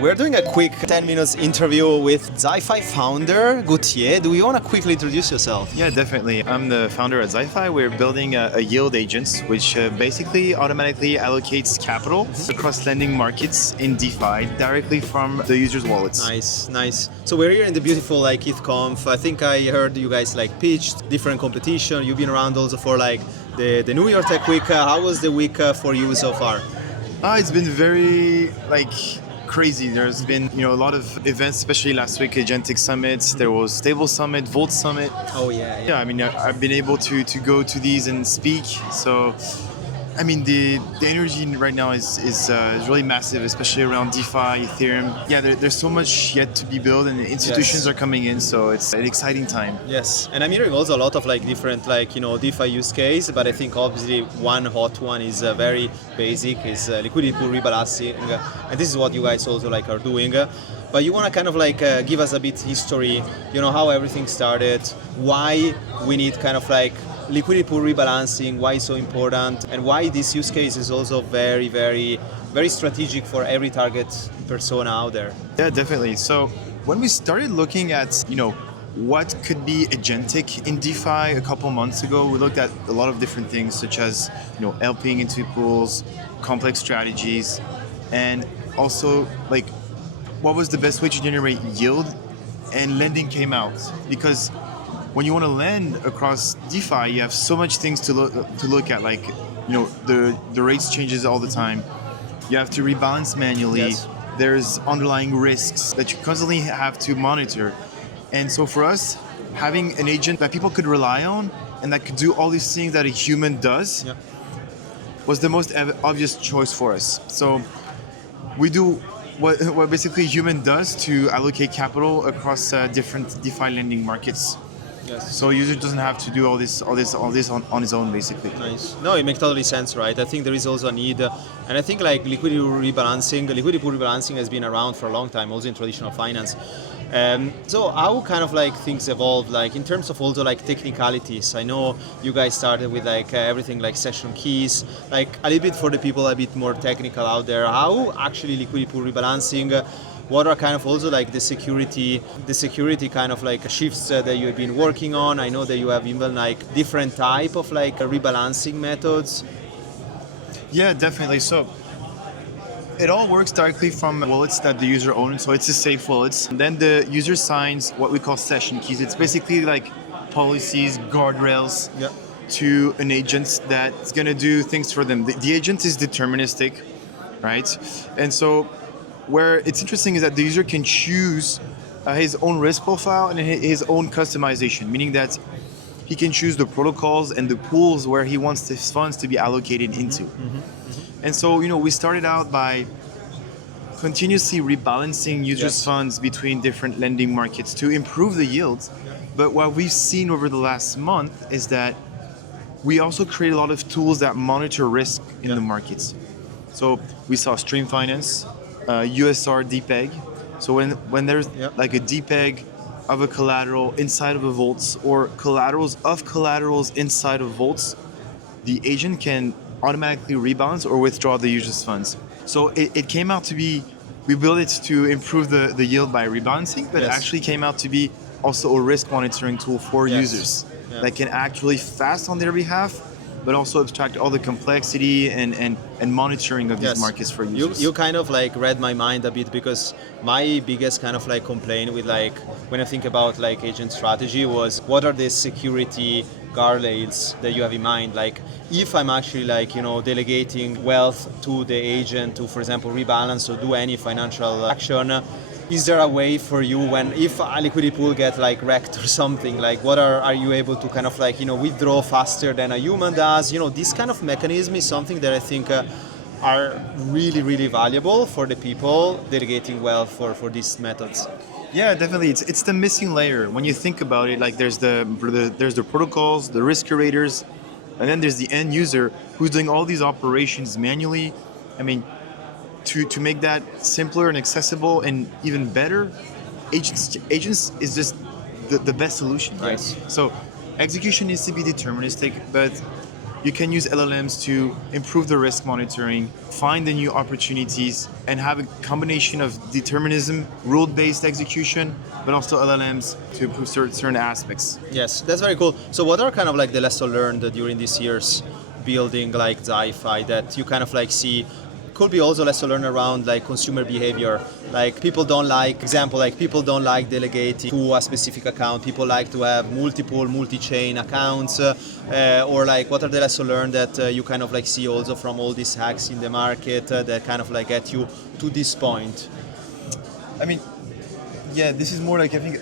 We're doing a quick 10 minutes interview with Zyfai founder, Gauthier. Do you want to quickly introduce yourself? Yeah, definitely. I'm the founder at Zyfai. We're building a yield agent, which basically automatically allocates capital across lending markets in DeFi directly from the user's wallets. Nice. So we're here in the beautiful ETHConf. I think I heard you guys pitched different competition. You've been around also for the New York Tech Week. How was the week for you so far? It's been very crazy. There's been a lot of events, especially last week, agentic summits. There was Stable Summit, Volt Summit. Oh yeah. Yeah, I've been able to go to these and speak. So the energy right now is really massive, especially around DeFi, Ethereum. Yeah, there's so much yet to be built, and the institutions are coming in, so it's an exciting time. Yes, and I'm hearing also a lot of different DeFi use case, but I think obviously one hot one is very basic, is liquidity pool rebalancing, and this is what you guys also are doing. But you want to kind of give us a bit history, how everything started, why we need kind of liquidity pool rebalancing, why it's so important, and why this use case is also very, very, very strategic for every target persona out there. Yeah, definitely. So when we started looking at, what could be agentic in DeFi a couple months ago, we looked at a lot of different things, such as, LPing into pools, complex strategies, and also what was the best way to generate yield, and lending came out because when you want to lend across DeFi, you have so much things to look at, the rates changes all the time. You have to rebalance manually. Yes. There's underlying risks that you constantly have to monitor. And so for us, having an agent that people could rely on and that could do all these things that a human does was the most obvious choice for us. So we do what basically a human does to allocate capital across different DeFi lending markets. Yes. So a user doesn't have to do all this on his own, basically. Nice. No, it makes totally sense, right? I think there is also a need, and I think liquidity pool rebalancing has been around for a long time, also in traditional finance. So how kind of things evolved, in terms of also technicalities? I know you guys started with everything session keys, a little bit for the people a bit more technical out there. How actually liquidity pool rebalancing? What are kind of also the security kind of shifts that you have been working on? I know that you have even different type of rebalancing methods. Yeah, definitely. So it all works directly from wallets that the user owns. So it's a safe wallets. And then the user signs what we call session keys. It's basically policies, guardrails to an agent that's going to do things for them. The agent is deterministic, right? And so where it's interesting is that the user can choose his own risk profile and his own customization, meaning that he can choose the protocols and the pools where he wants his funds to be allocated into. And so, we started out by continuously rebalancing users' funds between different lending markets to improve the yields. But what we've seen over the last month is that we also create a lot of tools that monitor risk in the markets. So we saw stream finance, USR depeg. So when there's a depeg of a collateral inside of a vault or collaterals of collaterals inside of vaults, the agent can automatically rebalance or withdraw the user's funds. So it came out to be, we built it to improve the yield by rebalancing, but it actually came out to be also a risk monitoring tool for users that can act really fast on their behalf, but also abstract all the complexity and monitoring of these markets for users. You kind of read my mind a bit, because my biggest kind of complaint with when I think about agent strategy was, what are the security guardrails that you have in mind? If I'm actually delegating wealth to the agent to, for example, rebalance or do any financial action, is there a way for you if a liquidity pool get wrecked or something, what are you able to kind of withdraw faster than a human does? This kind of mechanism is something that I think are really, really valuable for the people delegating wealth for these methods. Yeah, definitely. It's the missing layer. When you think about it, there's the protocols, the risk curators, and then there's the end user who's doing all these operations manually. To make that simpler and accessible and even better, agents is just the best solution, right? Yes. So execution needs to be deterministic, but You can use LLMs to improve the risk monitoring, find the new opportunities, and have a combination of determinism, rule-based execution, but also LLMs to improve certain aspects. Yes, that's very cool. So what are kind of like the lessons learned during these years building like Zyfai that you kind of like see could be also lesson learned around like consumer behavior? Like people don't like, example, like people don't like delegating to a specific account. People like to have multiple multi-chain accounts, or like what are the lessons learned that you kind of like see also from all these hacks in the market that kind of like get you to this point? I mean, yeah, this is more like, I think,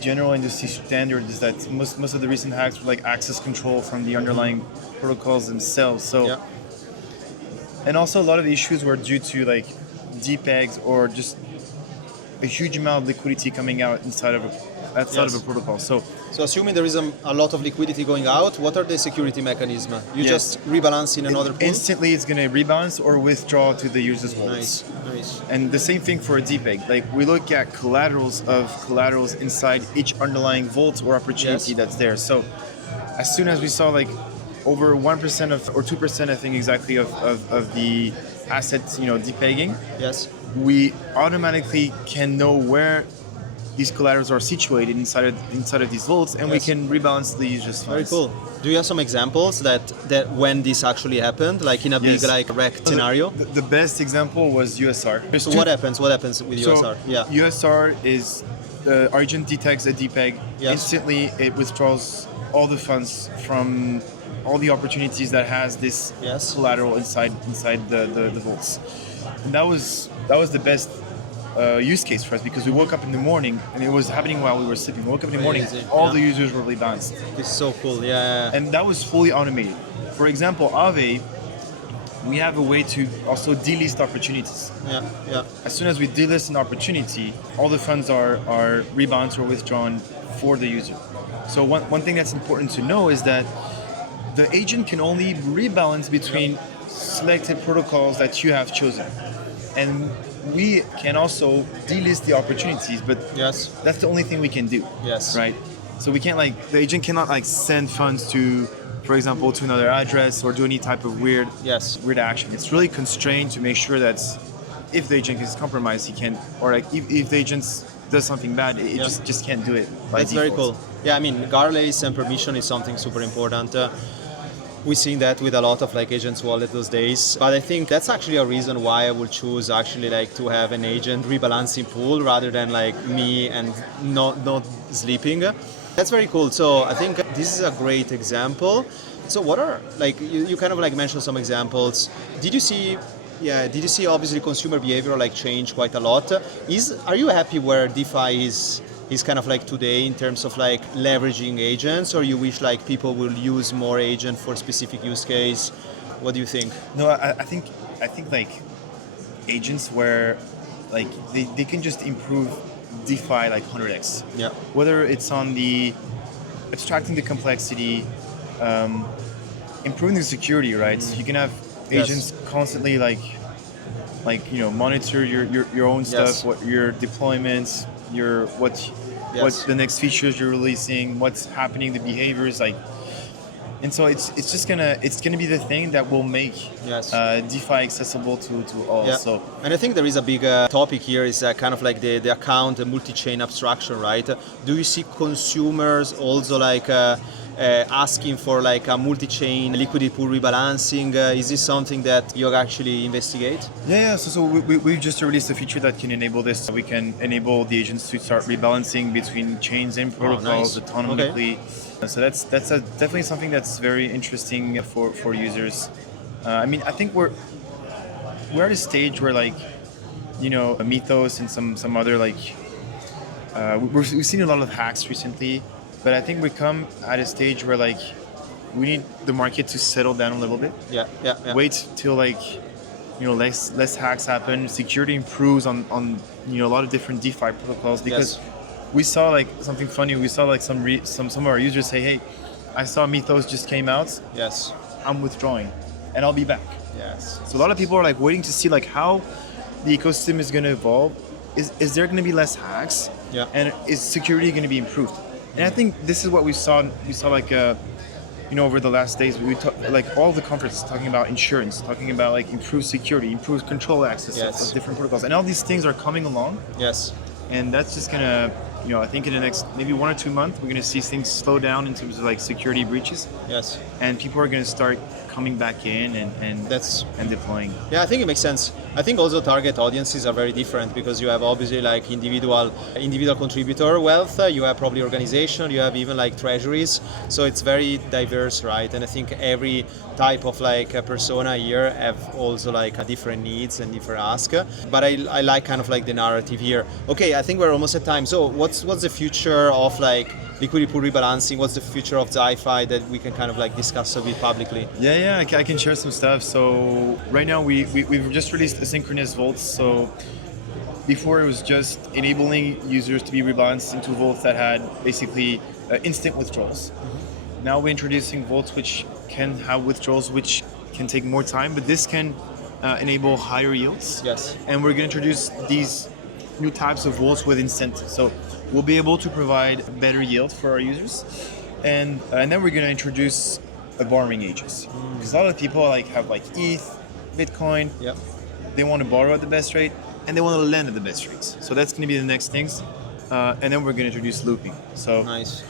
general industry standard is that most of the recent hacks were like access control from the underlying protocols themselves. So. Yeah. And also a lot of the issues were due to like depegs or just a huge amount of liquidity coming out outside of a protocol. So assuming there is a lot of liquidity going out, what are the security mechanisms? You just rebalance in another pool? Instantly it's going to rebalance or withdraw to the user's wallet. Nice. And the same thing for a depeg. Like we look at collaterals inside each underlying vault or opportunity that's there. So as soon as we saw like over 1% or 2%, I think exactly of the assets, depegging. Yes. We automatically can know where these collaterals are situated inside of these vaults, and we can rebalance the user's funds. Very cool. Do you have some examples that when this actually happened, like in a big like wrecked scenario? The best example was USR. So what happens? What happens with USR? Yeah. USR is the agent detects a depeg. Yes. Instantly, it withdraws all the funds from all the opportunities that has this collateral inside the vaults. And that was the best use case for us because we woke up in the morning and it was happening while we were sleeping. We woke up in the morning, all the users were rebalanced. It's so cool, yeah. And that was fully automated. For example, Aave, we have a way to also delist opportunities. Yeah. As soon as we delist an opportunity, all the funds are rebalanced or withdrawn for the user. So one thing that's important to know is that the agent can only rebalance between selected protocols that you have chosen. And we can also delist the opportunities, but that's the only thing we can do. Yes. Right? So we can't the agent cannot send funds to, for example, to another address or do any type of weird action. It's really constrained to make sure that if the agent is compromised, he can, or if the agent does something bad, it just can't do it by That's default. very cool. Yeah, I mean, guardrails and permission is something super important. We've seen that with a lot of agents wallet those days, but I think that's actually a reason why I would choose actually to have an agent rebalancing pool rather than me and not sleeping. That's very cool. So I think this is a great example. So what are you kind of mentioned some examples. Did you see obviously consumer behavior change quite a lot? Are you happy where DeFi is kind of today in terms of leveraging agents, or you wish people will use more agent for specific use case? What do you think? No, I think agents where they can just improve DeFi 100x. Yeah. Whether it's on the extracting the complexity, improving the security, right? So you can have agents constantly monitor your own stuff, what your deployments, what the next features you're releasing, what's happening, the behaviors, and so it's gonna be the thing that will make DeFi accessible to all. Yeah. So, and I think there is a big topic here is kind of the account, the multi-chain abstraction, right? Do you see consumers also asking for a multi-chain liquidity pool rebalancing? Is this something that you actually investigate? Yeah. So we just released a feature that can enable this. We can enable the agents to start rebalancing between chains and protocols autonomously. Okay. So that's definitely something that's very interesting for users. I mean, I think we're at a stage where Mythos and some other we've seen a lot of hacks recently. But I think we come at a stage where we need the market to settle down a little bit. Yeah. Wait till less hacks happen. Security improves on a lot of different DeFi protocols because we saw something funny. We saw some of our users say, "Hey, I saw Mythos just came out. Yes, I'm withdrawing, and I'll be back." Yes. So a lot of people are waiting to see how the ecosystem is going to evolve. Is there going to be less hacks? Yeah. And is security going to be improved? And I think this is what we saw. We saw over the last days, we like all the conferences talking about insurance, talking about like improved security, improved control access of different protocols, and all these things are coming along. Yes. And that's just gonna, I think in the next maybe 1 or 2 months, we're gonna see things slow down in terms of like security breaches. Yes. And people are gonna start coming back in and deploying. Yeah, I think it makes sense. I think also target audiences are very different because you have obviously like individual contributor wealth, you have probably organization, you have even like treasuries. So it's very diverse, right? And I think every type of like a persona here have also like a different needs and different ask. But I like kind of like the narrative here. Okay, I think we're almost at time. So what's the future of like liquidity pool rebalancing? What's the future of Zyfai that we can kind of like discuss a bit publicly? Yeah, I can share some stuff. So right now we've just released asynchronous vaults. So before it was just enabling users to be rebalanced into vaults that had basically instant withdrawals. Mm-hmm. Now we're introducing vaults which can have withdrawals which can take more time, but this can enable higher yields. Yes. And we're going to introduce these new types of vaults with incentives. So we'll be able to provide better yield for our users, and then we're going to introduce a borrowing ages, because a lot of people have like ETH, Bitcoin. Yep. They want to borrow at the best rate, and they want to lend at the best rates. So that's going to be the next things, and then we're going to introduce looping. So nice.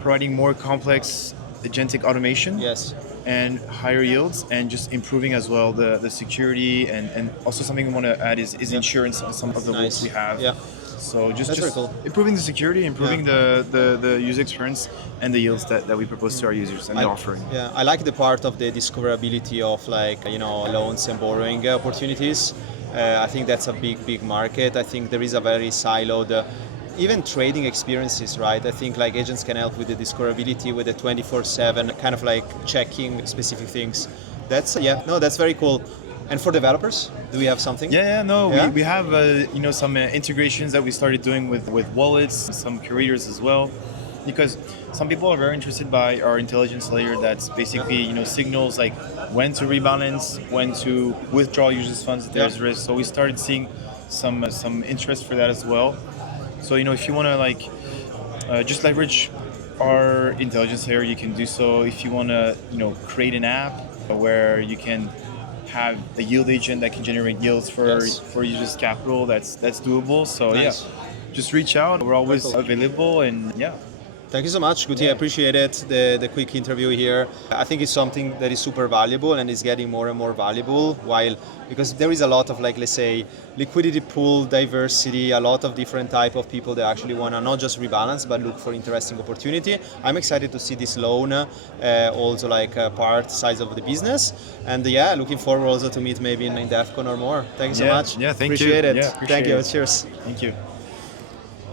Providing more complex agentic automation. Yes. And higher yields, and just improving as well the security, and also something we want to add is insurance on some of the vaults we have. Yeah. So just cool. Improving the security, improving the user experience and the yields that we propose to our users and the offering. Yeah, I like the part of the discoverability of like loans and borrowing opportunities. I think that's a big market. I think there is a very siloed even trading experiences, right? I think like agents can help with the discoverability, with the 24/7 kind of like checking specific things. That's that's very cool. And for developers, do we have something? We have some integrations that we started doing with wallets, some curators as well, because some people are very interested by our intelligence layer that's basically signals like when to rebalance, when to withdraw users' funds if there's risk. So we started seeing some interest for that as well. So if you want to just leverage our intelligence layer, you can do so. If you want to create an app where you can have a yield agent that can generate yields for users' capital, that's doable. So nice. Just reach out. We're always available, and Thank you so much, Gauthier. I appreciate it, the quick interview here. I think it's something that is super valuable and is getting more and more valuable because there is a lot of let's say, liquidity pool diversity, a lot of different type of people that actually want to not just rebalance, but look for interesting opportunity. I'm excited to see this loan also part size of the business. And looking forward also to meet maybe in DEF CON or more. Thank you so much. Yeah, thank you. Appreciate it. Yeah, appreciate thank you. it. Cheers. Thank you.